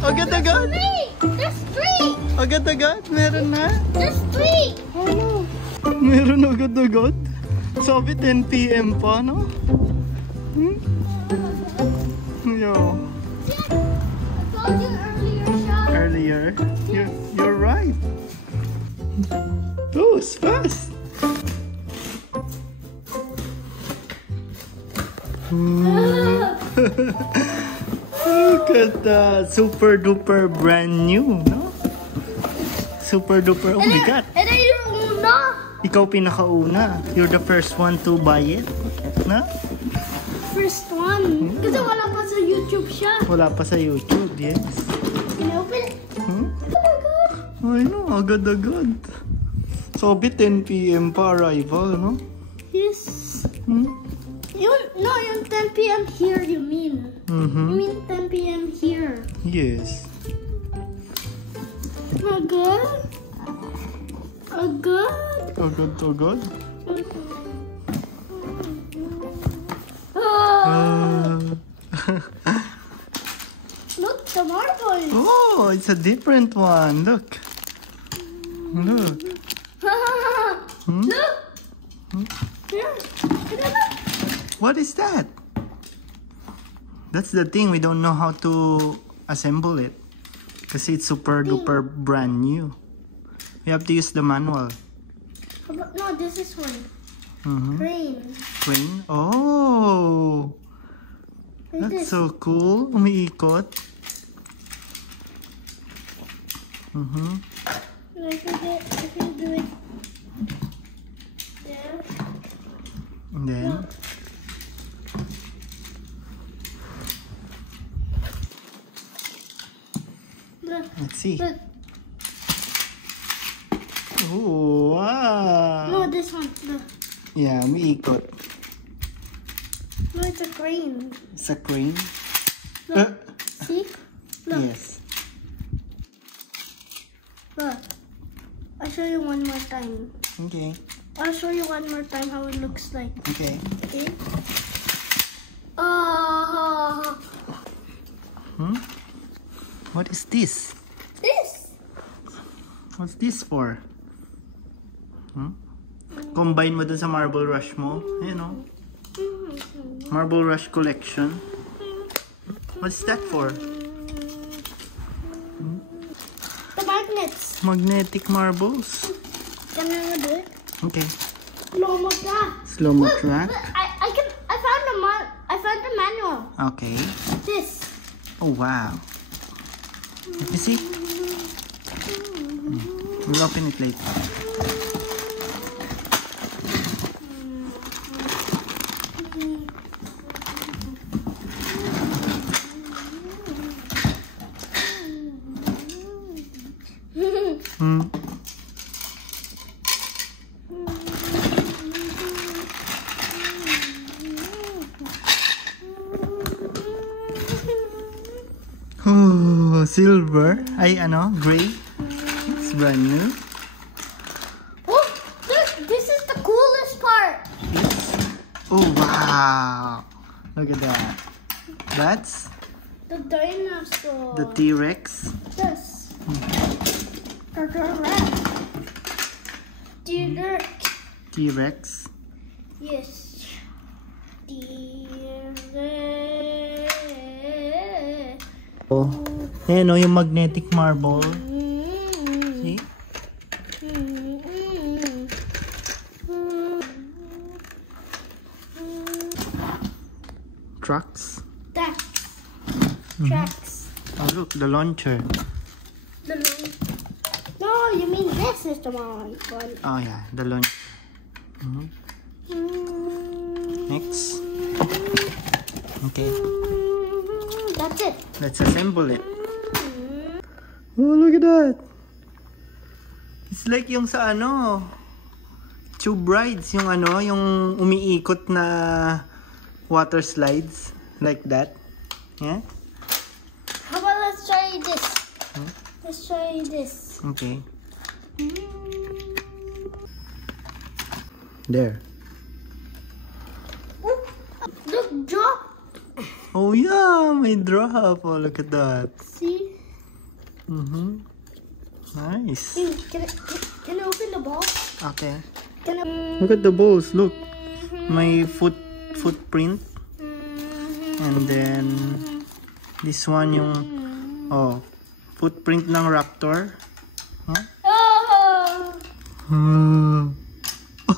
Agad-agad. There's three. Agad-agad. Meron na. There's three. Ano? Meron agad-agad. Sabi 10 PM pa, no? Yo. I told you earlier, Sean. Earlier. You're right. Oh, it's fast. Look at that. Super duper brand new, no? Super duper. Oh my God. And then you're una. Ikaw pinakauna. You're the first one to buy it. Na? First one. Kasi wala pa sa YouTube siya. Wala pa sa YouTube, yes. Can you open it? Hmm? Oh my God. Ay no, agad-agad. Sabi 10 PM pa arrival, no? Yes. Yung 10 PM here, you mean? You mean 10 PM here. Yes. Agad? Agad? Agad-agad. Look, the marbles. Oh, it's a different one. Look. Look. Look. Here. Look. What is that? That's the thing. We don't know how to assemble it. Kasi it's super duper brand new. We have to use the manual. No, this is one. Crane. Crane? Oh! Like That's this. so cool. Umiikot. Like if you do it there. And then, Look. let's see. Look. Oh, wow! No, this one. Look. Yeah, umiikot. No, it's a crane. It's a crane. Look. See? Look. Yes. Look. I'll show you one more time. Okay. I'll show you one more time how it looks like. Okay. Okay? What is this? This. What's this for? Combine mo dun sa Marble Rush mo. You know. Marble Rush collection. What's that for? The magnets. Magnetic marbles. Can I do it? Okay. Slow-mo track. Slow-mo Look, track. look, I found the manual. Okay. This. Oh, wow. Let me see. We'll open it later. Oh, silver. Ay, ano? Gray. It's brand new. Oh, look, this is the coolest part. Oh, wow. Look at that. That's The dinosaur. the T-Rex. This. T-Rex. T-Rex. Yes. T-Rex. Oh, ayan o, yung magnetic marble. See? Trucks. Tracks. Oh, look, the launcher. No, you mean this is the one. Oh, yeah, the launcher. Next. Okay, That's it. let's assemble it. Oh, look at that. It's like yung sa ano, tube rides, yung ano, yung umiikot na water slides. Like that. Yeah? How about let's try this? Let's try this. Okay. There. Look, drop. Oh yeah, may drop. Oh, look at that. See? Nice. Hey, can I open the ball? Okay. Can I? Look at the balls. Look. May footprint. And then this one yung footprint ng raptor. Huh? Oh!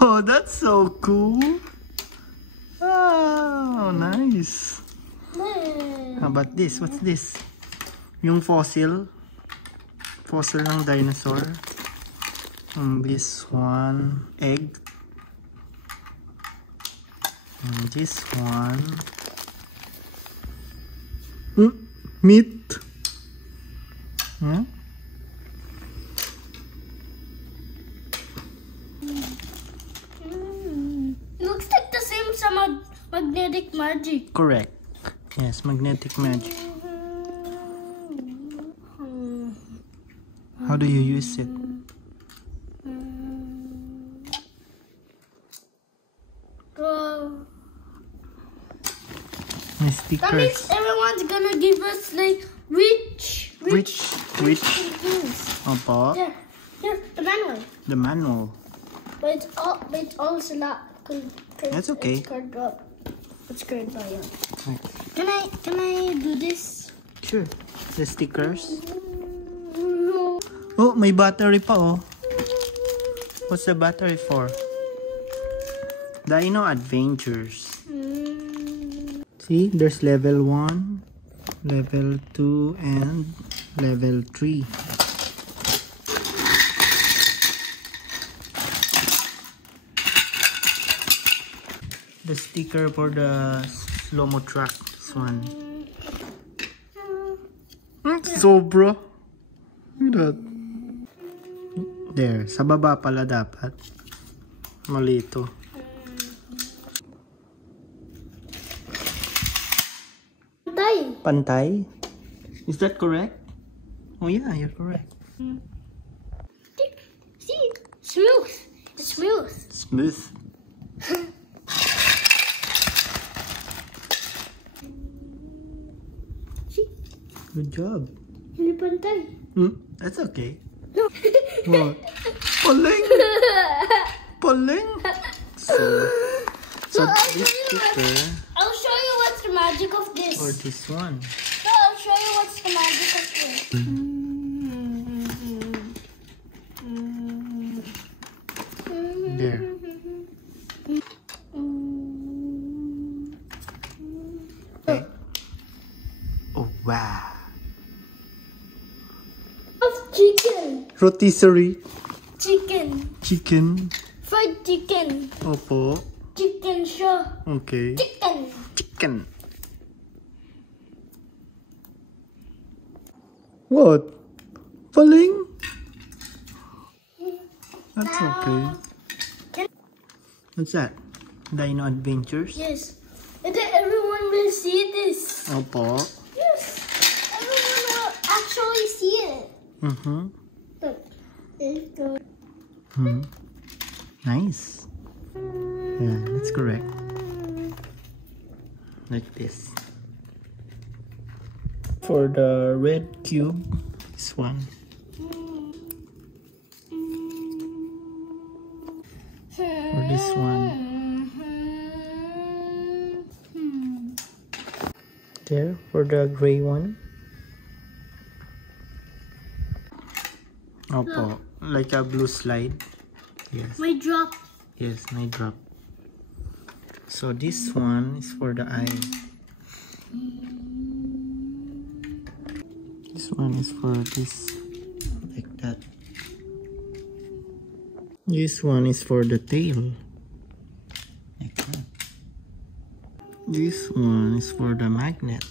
Oh, that's so cool. Oh, nice. How about this? What's this? Yung fossil ng dinosaur. And this one, egg. And this one, meat. Yeah? Looks like the same sa magnetic magic. Correct. Yes, magnetic magic. How do you use it? My That stickers. means everyone's gonna give us like rich things. Opo. Here, the manual. The manual. But it's all a lot. That's okay. It's card up. It's card by you. Right. Can I do this? Sure. The stickers. Oh, may battery pa oh. What's the battery for? Dino Adventures. See, there's level 1, level 2, and level 3. The sticker for the slow-mo track, this one. Sobra. Look at that. There, sa baba pala dapat. Mali ito. Pantay? Is that correct? Oh yeah, you're correct. See, smooth. It's smooth. Smooth. See, Good job. hindi pantay. That's okay. No. What? Paling! Paling! So this sticker I'll show you what's the magic of this. or this one. No, I'll show you what's the magic of this. There. Okay. Oh wow. Of chicken. Rotisserie. Chicken. Chicken. Fried chicken. Opo. Chicken siya. Okay. Chicken. Chicken. What? Paling? That's okay. What's that? Dino Adventures? Yes. And then everyone will see this. Opo. Yes. Everyone will actually see it. Look. There you go. Nice. Yeah, that's correct. Like this. For the red cube, this one. Or this one. There, for the gray one. Opo, like a blue slide. Yes. My drop. Yes, my drop. So this one is for the eye. This one is for this, like that. This one is for the tail, like that. This one is for the magnet.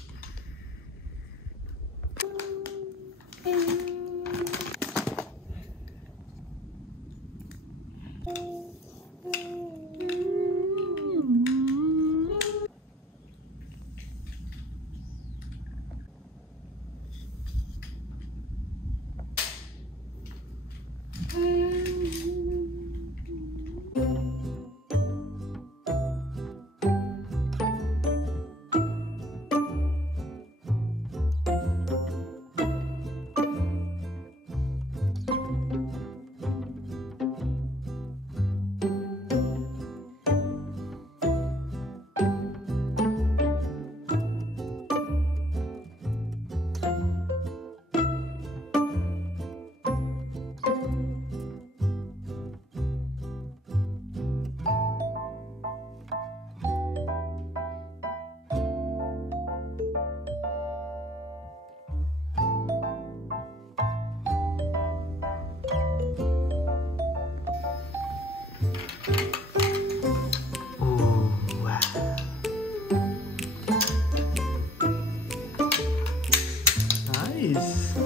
Nice.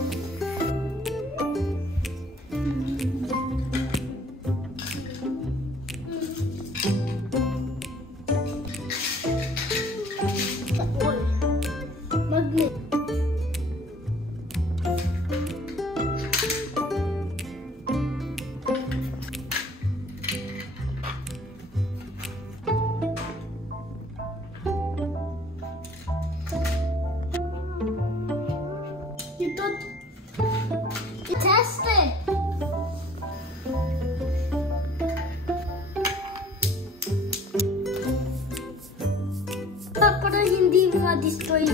Magnet. You don't. You test it. Para hindi ma-destroy.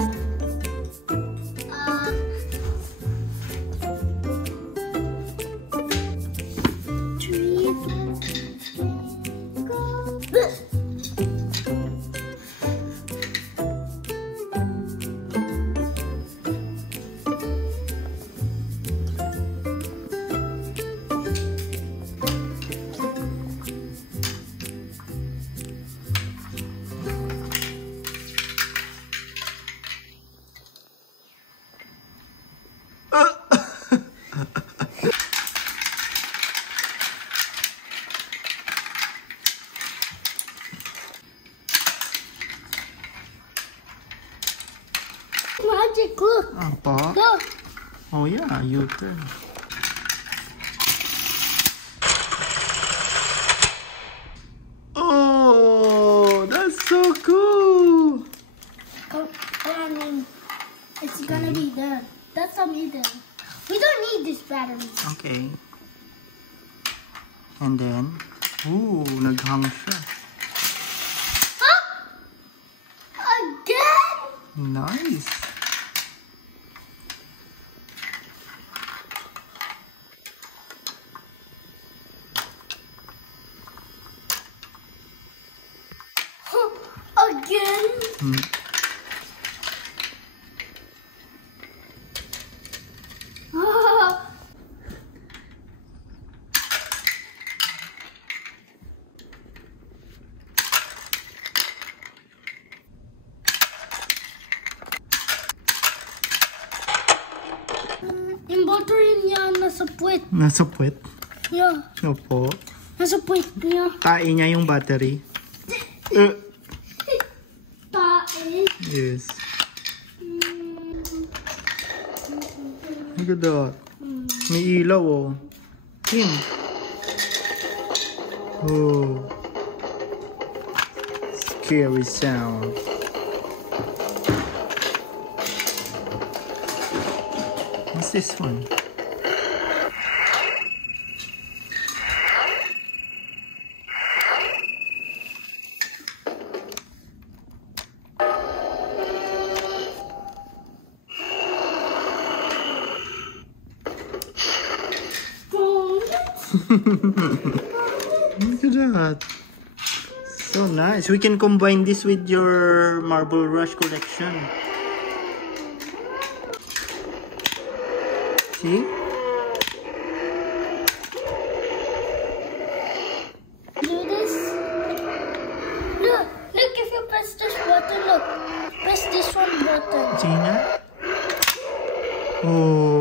Magic, look. Apa? Look. Oh yeah, you turn. Oh, that's so cool. It's gonna be there. That's a meter. We don't need this battery. Okay. And then, ooh, naghang siya. Again? Nice. Again? Yung battery niya nasa puwet. Nasa puwet. Yeah, Opo. nasa puwet niya. Tae niya yung battery. Tae. Yes. Look at that. May ilaw oh. Tin. Oh. Scary sound. What's this one? Look at that. So nice. We can combine this with your Marble Rush collection. See? Do this. Look, if you press this button, look. Press this one button. See na? Oh.